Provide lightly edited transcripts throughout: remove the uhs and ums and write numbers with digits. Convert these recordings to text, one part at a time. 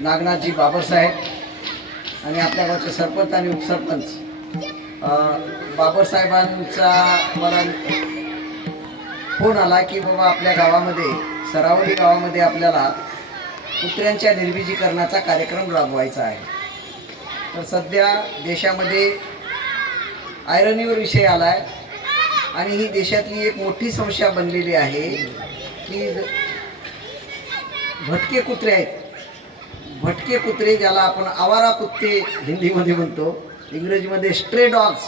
नागनाथजी बाबरसाहेब आणि आपल्या गावचे सरपंच आणि उपसरपंच बाबरसाहेबांचा मला फोन आला की बाबा आपल्या गावामध्ये सरावली गावामध्ये आपल्याला कुत्र्यांच्या निर्बीजीकरणाचा कार्यक्रम राबवायचा आहे। तर सध्या देशामध्ये आयरनीवर विषय आला आहे आणि ही देशातली एक मोठी समस्या बनलेली आहे की भटके कुत्रे आहेत। भटके कुत्रे ज्याला आपण आवारा कुत्ते हिंदीमध्ये म्हणतो, इंग्रजीमध्ये स्ट्रे डॉग्स,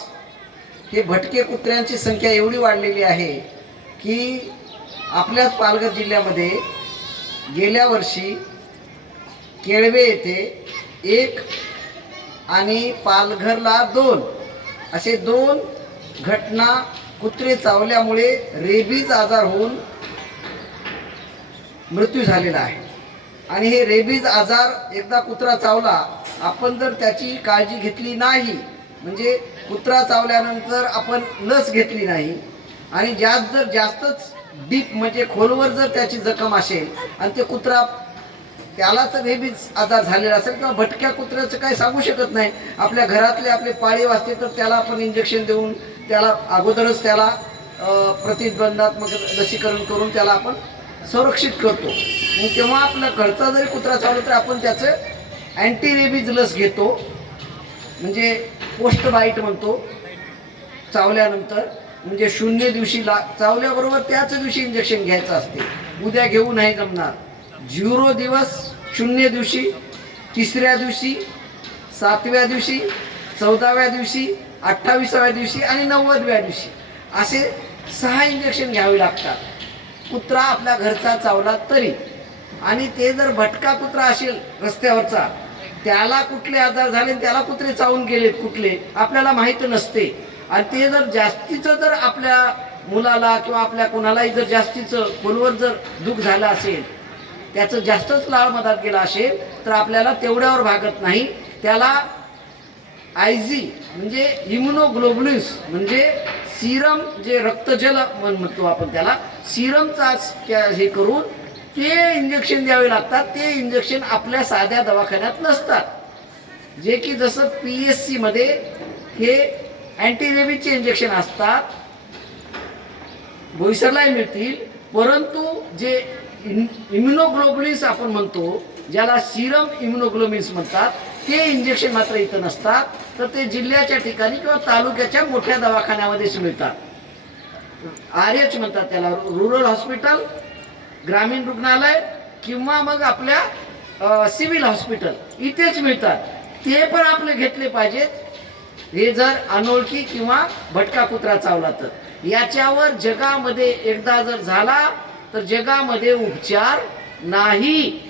हे भटके कुत्र्यांची संख्या एवढी वाढलेली आहे की आपल्याच पालघर जिल्ह्यामध्ये गेल्या वर्षी केळवे येथे 1 आणि पालघरला 2 असे 2 घटना कुत्रे चावल्यामुळे रेबीज आजार होऊन मृत्यू झालेला आहे। आणि हे रेबीज आजार एकदा कुत्रा चावला, आपण जर त्याची काळजी घेतली नाही, म्हणजे कुत्रा चावल्यानंतर आपण लस घेतली नाही आणि जास्तच डीप म्हणजे खोलवर जर त्याची जखम असेल आणि ते कुत्रा त्याला तर रेबीज आजार झालेला असेल किंवा भटक्या कुत्र्याचं काही सांगू शकत नाही, आपल्या घरातले आपले पाळीव असते तर त्याला आपण इंजेक्शन देऊन त्याला अगोदरच त्याला प्रतिबंधात्मक लसीकरण करून त्याला आपण संरक्षित करतो। मग तेव्हा आपला घरचा जरी कुत्रा चावला तर आपण त्याचं अँटी रेबीज लस घेतो, म्हणजे पोस्ट बाईट म्हणतो। चावल्यानंतर म्हणजे 0 दिवशी चावल्याबरोबर त्याच दिवशी इंजेक्शन घ्यायचं असते, उद्या घेऊ नाही जमणार। 0 दिवस, 0 दिवशी, 3ऱ्या दिवशी, 7व्या दिवशी, 14व्या दिवशी, 28व्या दिवशी आणि 90व्या दिवशी असे 6 इंजेक्शन घ्यावे लागतात कुत्रा आपल्या घरचा चावला तरी। आणि ते जर भटका कुत्रा असेल रस्त्यावरचा, त्याला कुठले आजार झाले, त्याला कुत्रे चावून गेलेत कुठले आपल्याला माहीत नसते, आणि ते जर जास्तीचं जर आपल्या मुलाला किंवा आपल्या कोणालाही जर जास्तीचं खोलवर जर दुःख झालं असेल, त्याचं जास्तच लाळ मधात गेला असेल तर आपल्याला तेवढ्यावर भागत नाही, त्याला आयजी म्हणजे इम्युनोग्लोब्युलिन्स म्हणजे सीरम जे रक्तजल म्हणतो आपण त्याला, सीरमचा हे करून ते इंजेक्शन द्यावे लागतात। ते इंजेक्शन आपल्या साध्या दवाखान्यात नसतात, जे की जसं PSC मध्ये हे अँटी रेबीजचे इंजेक्शन असतात, बोईसरलाही मिळतील, परंतु जे इम्युनोग्लोब्युलिन्स आपण म्हणतो, ज्याला सीरम इम्युनोग्लोब्युलिन्स म्हणतात, ते इंजेक्शन मात्र इथं नसतात, तर ते जिल्ह्याच्या ठिकाणी किंवा तालुक्याच्या मोठ्या दवाखान्यामध्येच मिळतात। RH म्हणतात त्याला, रुरल हॉस्पिटल, ग्रामीण रुग्णालय किंवा मग आपल्या सिव्हिल हॉस्पिटल इथेच मिळतात। ते पण आपले घेतले पाहिजेत। हे जर अनोळखी किंवा भटका कुत्रा चावला तर याच्यावर जगामध्ये एकदा जर झाला तर जगामध्ये उपचार नाही,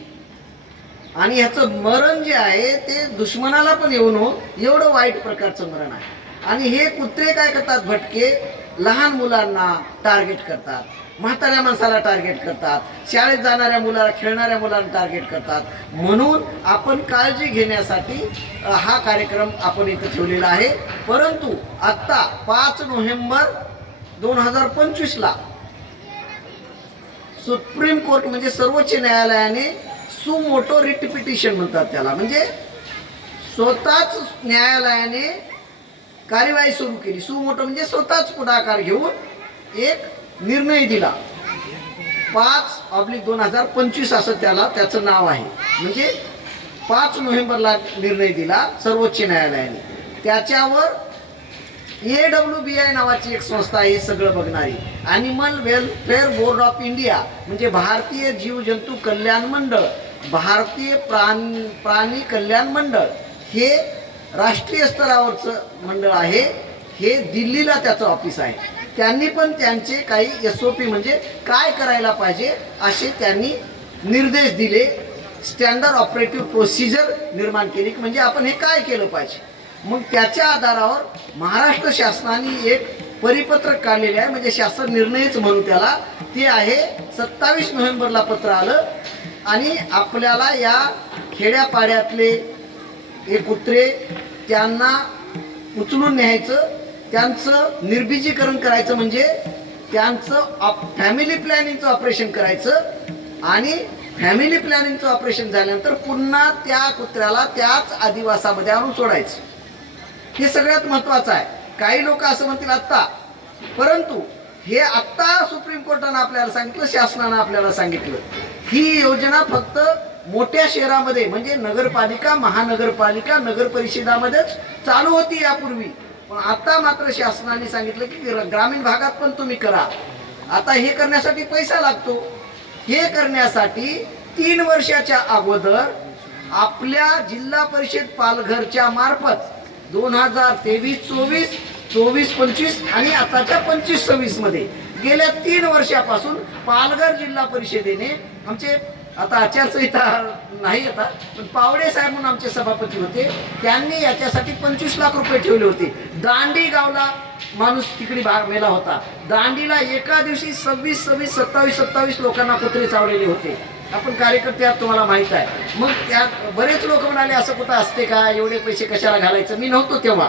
आणि ह्याचं मरण जे आहे ते दुश्मनाला पण येऊ नये एवढं वाईट प्रकारचं मरण आहे। आणि हे कुत्रे काय करतात, भटके लहान मुलांना टार्गेट करतात, म्हाताऱ्या माणसाला टार्गेट करतात, शाळेत जाणाऱ्या मुलाला, खेळणाऱ्या मुलांना टार्गेट करतात। म्हणून आपण काळजी घेण्यासाठी हा कार्यक्रम आपण इथं ठेवलेला आहे। परंतु आत्ता 5 नोव्हेंबर 2025ला सुप्रीम कोर्ट म्हणजे सर्वोच्च न्यायालयाने सुमोटो रिट पिटिशन म्हणतात त्याला, म्हणजे स्वतःच न्यायालयाने कार्यवाही सुरू केली। सुमोटो म्हणजे स्वतःच पुढाकार घेऊन एक निर्णय दिला, 5/2025 असं त्याचं नाव आहे, म्हणजे 5 नोव्हेंबरला निर्णय दिला सर्वोच्च न्यायालयाने। त्याच्यावर AWBI नावाची एक संस्था आहे सगळं बघणारी, animal welfare board of India म्हणजे भारतीय जीवजंतू कल्याण मंडळ, भारतीय प्राणी कल्याण मंडळ, हे राष्ट्रीय स्तरावरचं मंडळ आहे, हे दिल्लीला त्याचं ऑफिस आहे। त्यांनी पण त्यांचे काही SOP म्हणजे काय करायला पाहिजे असे त्यांनी निर्देश दिले, स्टँडर्ड ऑपरेटिव्ह प्रोसिजर निर्माण केली, म्हणजे आपण हे काय केलं पाहिजे। मग त्याच्या आधारावर महाराष्ट्र शासनाने एक परिपत्रक काढलेले आहे, म्हणजे शासन निर्णयच म्हणू त्याला, ते आहे 27 नोव्हेंबरला पत्र आलं। आणि आपल्याला या खेड्यापाड्यातले हे कुत्रे त्यांना उचलून न्यायचं, त्यांचं निर्बीजीकरण करायचं, म्हणजे त्यांचं फॅमिली प्लॅनिंगचं ऑपरेशन करायचं, आणि फॅमिली प्लॅनिंगचं ऑपरेशन झाल्यानंतर पुन्हा त्या कुत्र्याला त्याच अधिवासामध्ये आणून सोडायचं. हे सगळ्यात महत्त्वाचं आहे. काही लोक असं म्हणतील आत्ता, परंतु हे आत्ता सुप्रीम कोर्टानं आपल्याला सांगितलं, शासनानं आपल्याला सांगितलं, ही योजना फक्त मोठ्या शहरामध्ये म्हणजे नगरपालिका, महानगरपालिका, नगर परिषदामध्येच चालू होती यापूर्वी. पण आता मात्र शासनाने सांगितलं की ग्रामीण भागात पण तुम्ही करा. आता हे करण्यासाठी पैसा लागतो. हे करण्यासाठी 3 वर्षाच्या अगोदर आपल्या जिल्हा परिषद पालघरच्या मार्फत 2023-24, 24-25 आणि आताच्या 25-26 मध्ये गेल्या 3 वर्षापासून पालघर जिल्हा परिषदेने आमचे, आता आचारसंहिता नाही आता, पण पावडे साहेब म्हणून आमचे सभापती होते, त्यांनी याच्यासाठी 25 लाख रुपये ठेवले होते. दांडी गावला माणूस तिकडे भाग मेला होता. दांडीला एका दिवशी 26-27 लोकांना कुत्रे चावलेले होते. आपण कार्यकर्ते आहात, तुम्हाला माहित आहे. मग त्यात बरेच लोक म्हणाले असं कुठं असते का, एवढे पैसे कशाला घालायचं. मी नव्हतो तेव्हा,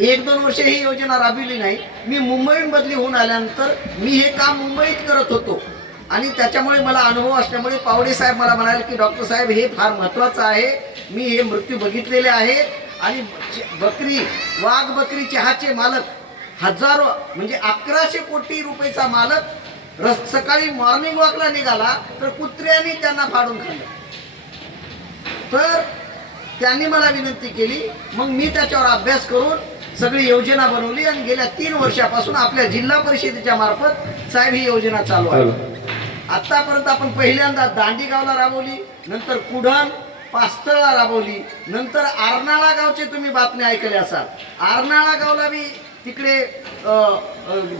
1-2 वर्ष ही योजना राबविली नाही. मी मुंबईहून बदली होऊन आल्यानंतर मी हे काम मुंबईत करत होतो आणि त्याच्यामुळे मला अनुभव असल्यामुळे पावडे साहेब मला म्हणाले की डॉक्टर साहेब हे फार महत्त्वाचं आहे, मी हे मृत्यू बघितलेले आहेत. आणि बकरी, वाघ बकरी चहाचे मालक हजारो म्हणजे 1100 कोटी रुपयाचा मालक सकाळी मॉर्निंग वॉकला निघाला तर कुत्र्यांनी त्यांना फाडून खाल्लं. तर त्यांनी मला विनंती केली, मग मी त्याच्यावर अभ्यास करून सगळी योजना बनवली आणि गेल्या 3 वर्षापासून आपल्या जिल्हा परिषदेच्या मार्फत साहेब ही योजना चालू आहे. आतापर्यंत आपण पहिल्यांदा दांडी गावला राबवली, नंतर कुडण, पास्तळला राबवली, नंतर आरनाळा गावचे तुम्ही बातम्या ऐकल्या असाल. आरनाळा गावला बी तिकडे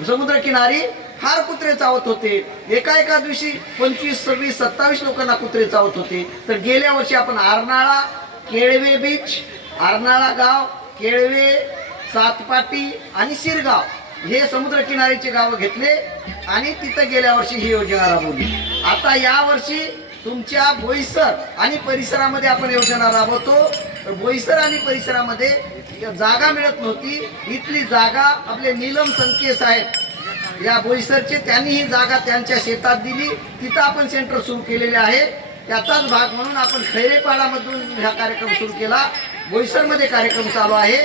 समुद्रकिनारी फार कुत्रे चावत होते. एका दिवशी 25, 26, 27 लोकांना कुत्रे चावत होते. तर गेल्या वर्षी आपण आरनाळा, केळवे बीच, आरनाळा गाव, केळवे, सातपाटी आणि शिरगाव हे समुद्रकिनारीचे गावं घेतले आणि तिथं गेल्या वर्षी ही योजना राबवली. आता या वर्षी तुमच्या बोईसर आणि परिसरामध्ये आपण योजना राबवतो. तर बोईसर आणि परिसरामध्ये जागा मिळत नव्हती. इथली जागा आपले नीलम संके साहेब या बोईसरचे, त्यांनी ही जागा त्यांच्या शेतात दिली. तिथं आपण सेंटर सुरू केलेले आहे. त्याचाच भाग म्हणून आपण खैरेपाडामधून हा कार्यक्रम सुरू केला. बोईसरमध्ये कार्यक्रम चालू आहे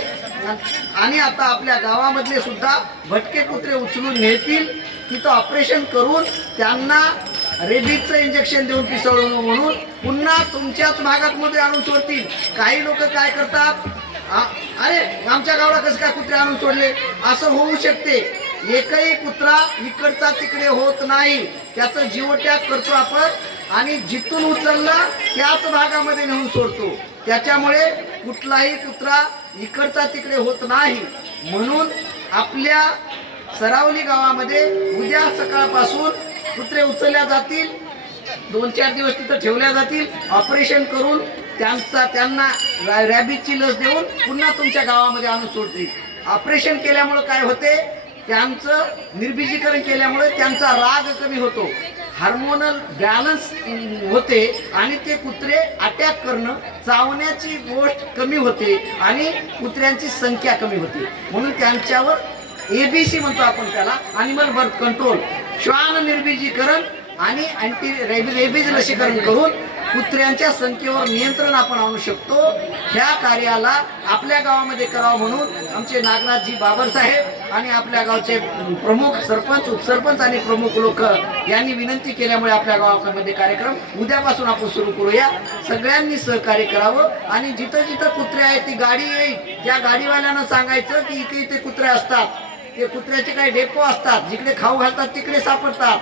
आणि आता आपल्या गावामधले सुद्धा भटके कुत्रे उचलून नेतील, तिथं ऑपरेशन करून त्यांना रेबीजचं इंजेक्शन देऊन पिसळून म्हणून पुन्हा तुमच्याच भागात मध्ये आणून सोडतील. काही लोक काय करतात, अरे आमच्या गावाला कसं काय कुत्रे आणून सोडले, असं होऊ शकते. एकही कुत्रा इकडचा तिकडे होत नाही, त्याचं जीवत्याग करतो आपण आणि जिथून उचलला त्याच भागामध्ये नेऊन सोडतो. त्याच्यामुळे कुठलाही कुत्रा इकडचा तिकडे होत नाही. म्हणून आपल्या सरावली गावामध्ये उद्या सकाळपासून कुत्रे उचलल्या जातील, 2-4 दिवस तिथं ठेवल्या जातील. ऑपरेशन करून त्यांना रॅबीजची लस देऊन पुन्हा तुमच्या गावामध्ये आणून सोडतील. ऑपरेशन केल्यामुळे काय होते, त्यांचं निर्बीजीकरण केल्यामुळे त्यांचा राग कमी होतो, हार्मोनल बॅलन्स होते आणि ते कुत्रे अटॅक करणं, चावण्याची गोष्ट कमी होते आणि कुत्र्यांची संख्या कमी होते. म्हणून त्यांच्यावर ABC म्हणतो आपण त्याला, ॲनिमल बर्थ कंट्रोल, श्वान निर्बीजीकरण आणि अँटी रेबीज लसीकरण करून कुत्र्यांच्या संख्येवर नियंत्रण आपण आणू शकतो. ह्या कार्याला आपल्या गावामध्ये करावं म्हणून आमचे नागनाथजी बाबर साहेब आणि आपल्या गावचे प्रमुख सरपंच, उपसरपंच आणि प्रमुख लोक यांनी विनंती केल्यामुळे आपल्या गावामध्ये कार्यक्रम उद्यापासून आपण सुरू करूया. सगळ्यांनी सहकार्य करावं आणि जिथं जिथं कुत्रे आहेत ती गाडी येईल, त्या गाडीवाल्यांना सांगायचं की इथे इथे कुत्रे असतात. ते कुत्र्याचे काही डेपो असतात, जिकडे खाऊ घालतात तिकडे सापडतात,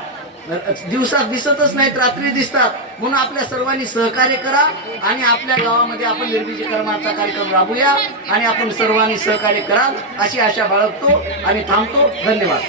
दिवसात दिसतच नाहीत, रात्री दिसतात. म्हणून आपल्या सर्वांनी सहकार्य करा आणि आपल्या गावामध्ये आपण निर्बीजीकरणाचा कार्यक्रम राबूया आणि आपण सर्वांनी सहकार्य कराल अशी आशा बाळगतो आणि थांबतो. धन्यवाद.